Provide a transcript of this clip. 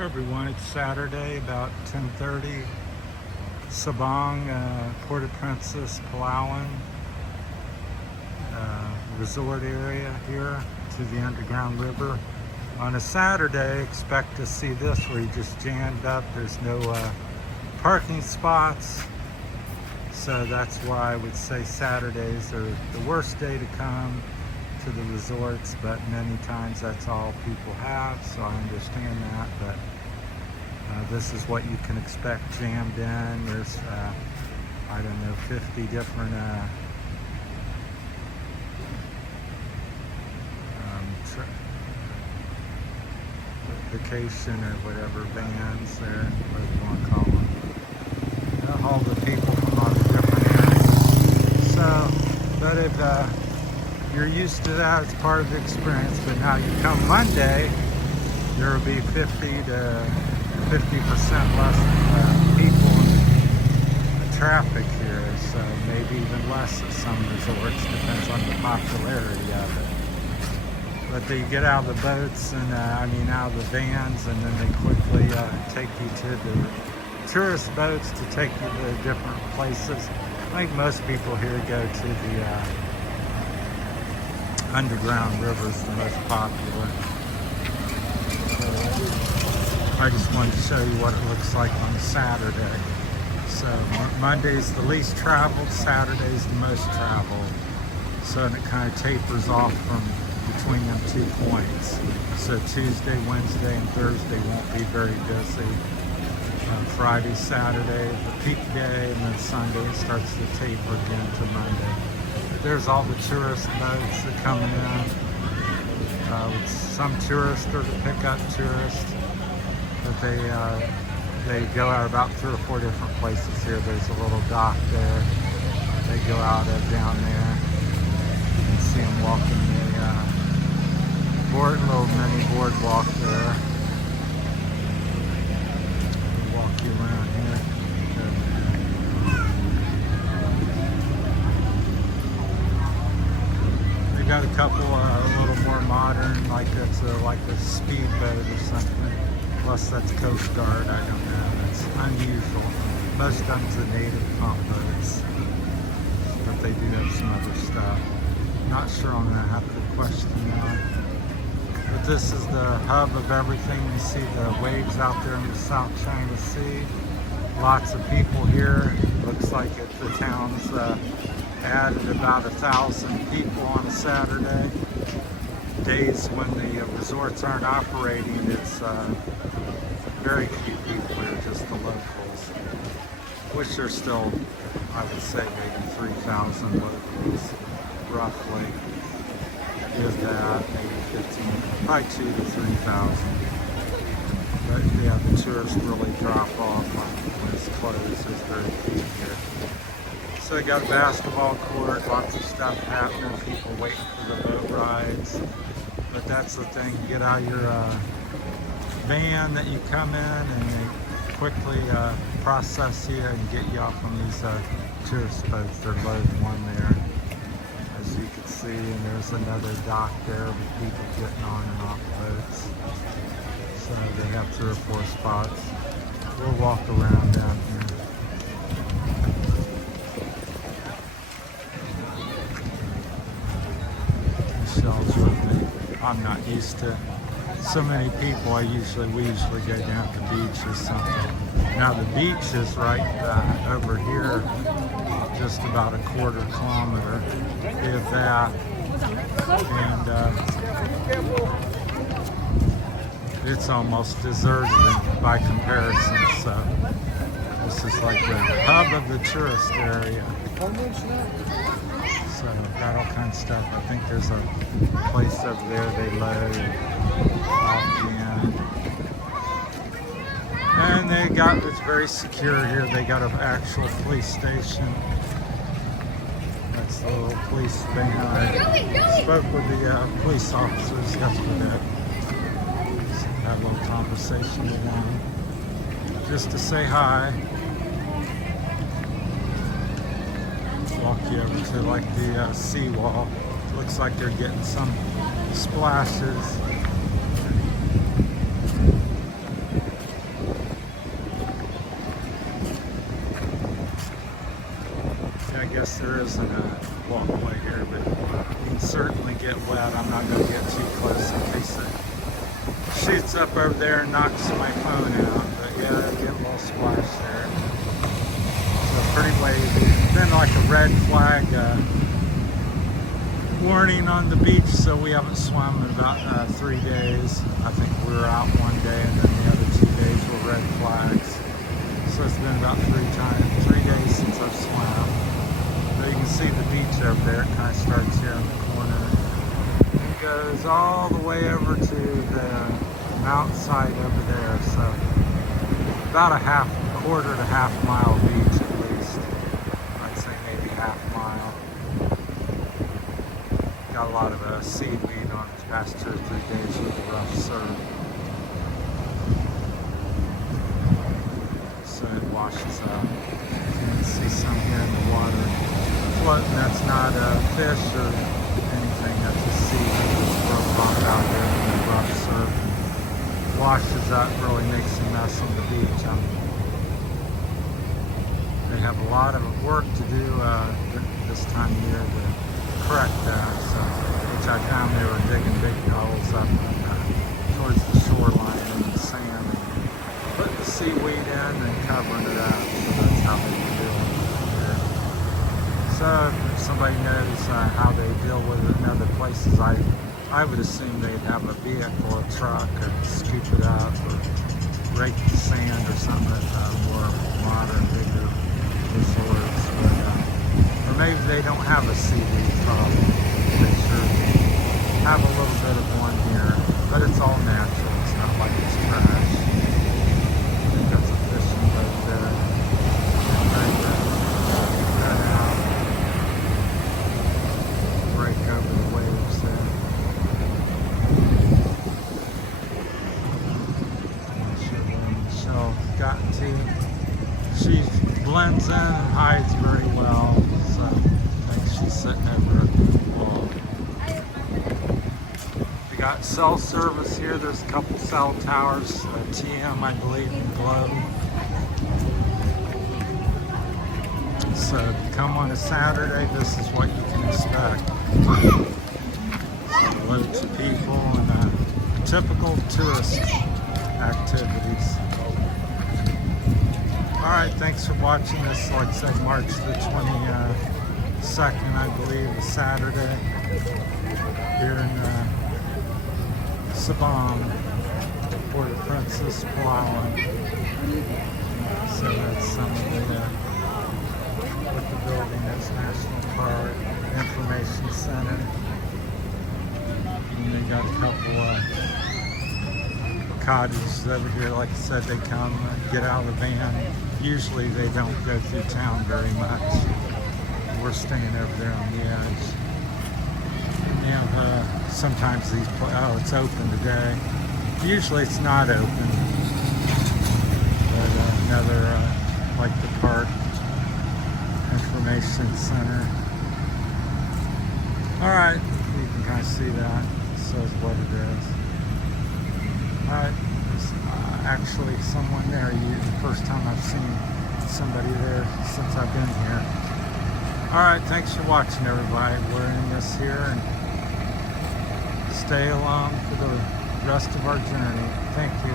Everyone, it's Saturday about 10:30. Sabang, Port-au-Prince, Palawan resort area here to the underground river. On a Saturday, expect to see this where you just jammed up. There's no parking spots. So that's why I would say Saturdays are the worst day to come to the resorts, but many times that's all people have, so I understand that. But this is what you can expect jammed in. There's I don't know, 50 different vacation or whatever vans there, whatever you want to call them. They'll haul the people from all the different areas. So, but if you're used to that, it's part of the experience. But now you come Monday, there will be 50 to 50% less people in traffic here. So maybe even less at some resorts, depends on the popularity of it. But they get out of the boats and out of the vans, and then they quickly take you to the tourist boats to take you to different places. I think most people here go to the underground rivers, the most popular. So I just wanted to show you what it looks like on Saturday. So Monday's the least traveled, Saturday's the most traveled. So and it kind of tapers off from between them 2 points. So Tuesday, Wednesday, and Thursday won't be very busy. Friday, Saturday, the peak day, and then Sunday starts to taper again to Monday. There's all the tourist boats that come in. Some tourists are to pick up tourists, but they go out about 3 or 4 different places here. There's a little dock there. They go out down there. You can see them walking the little mini boardwalk there. We'll walk you around here. They got a couple a little more modern, like it's like a speedboat or something. Plus that's Coast Guard, I don't know. It's unusual. Most of them's the native pump boats, but they do have some other stuff. Not sure I'm gonna have to question that. But this is the hub of everything. You see the waves out there in the South China Sea. Lots of people here. Looks like the town's added about 1,000 people on a Saturday. Days when the resorts aren't operating, it's very few people here, just the locals. Which are still, I would say, maybe 3,000 locals, roughly. Give that, maybe 15, probably 2,000 to 3,000. But yeah, the tourists really drop off when it's closed. There's very few here. So they got a basketball court, lots of stuff happening, people waiting for the boat rides. But that's the thing, you get out your van that you come in, and they quickly process you and get you off on these tourist boats. They're loading one there, as you can see, and there's another dock there with people getting on and off boats. So they have 3 or 4 spots. We'll walk around down here. Michelle's with me. I'm not used to so many people. We usually go down to the beach or something. Now the beach is right over here, just about a 1/4 kilometer, if that, and it's almost deserted by comparison. So this is like the hub of the tourist area. So got all kinds of stuff. I think there's a place over there they load off the end. And it's very secure here. They got an actual police station. That's the little police van. I spoke with the police officers yesterday. Had a little conversation with them just to say hi. Walk you over to like the seawall. Looks like they're getting some splashes. shoots up over there and knocks my phone out. But yeah, I get a little splash there. So pretty wavy. Then like a red flag warning on the beach, so we haven't swum in about 3 days. I think we were out one day, and then the other 2 days were red flags. So it's been about 3 days since I've swam. But you can see the beach over there. It kind of starts here in the corner. It goes all the way over to the outside over there. So about a quarter to half mile beach at least. I'd say maybe half mile. Got a lot of seaweed on the past 2 or 3 days with the rough surf. So it washes out. You can see some here in the water floating. That's not fish or anything. That's just seaweed that's broke off out there in the rough surf. Washes out, really makes a mess on the beach. They have a lot of work to do this time of year to correct that. So, which I found they were digging big holes up towards the shoreline in the sand, and putting the seaweed in and covering it up. So that's how they deal with it here. So if somebody knows how they deal with it in other places, I would assume they'd have a vehicle, a truck, or scoop it up, or rake the sand or something at more modern, bigger resorts. But, or maybe they don't have a seaweed problem. They sure have a little bit of one here, but it's all natural. It's not like it's trash. I think that's a fishing boat there. Right there. That out. Break over the waves there. Michelle got to. She blends in and hides very well. So I think she's sitting over at the wall. We got cell service here. There's a couple cell towers, TM I believe, and Globe. So if you come on a Saturday, this is what you can expect. Loads of people and typical tourist activities. Alright, thanks for watching this. Like I said, March the 22nd, I believe, is Saturday, here in Sabang, Port-au-Prince, Palawan. So that's some of the, what the building is, National Park, Information Center. And they got a couple cottages over here. Like I said, they come get out of the van. Usually they don't go through town very much. We're staying over there on the edge. And sometimes these, oh, it's open today. Usually it's not open. But another, like the park information center. Alright, you can kind of see that. So is what it is. Alright, there's actually someone there. The first time I've seen somebody there since I've been here. Alright, thanks for watching, everybody. We're in this here, and stay along for the rest of our journey. Thank you.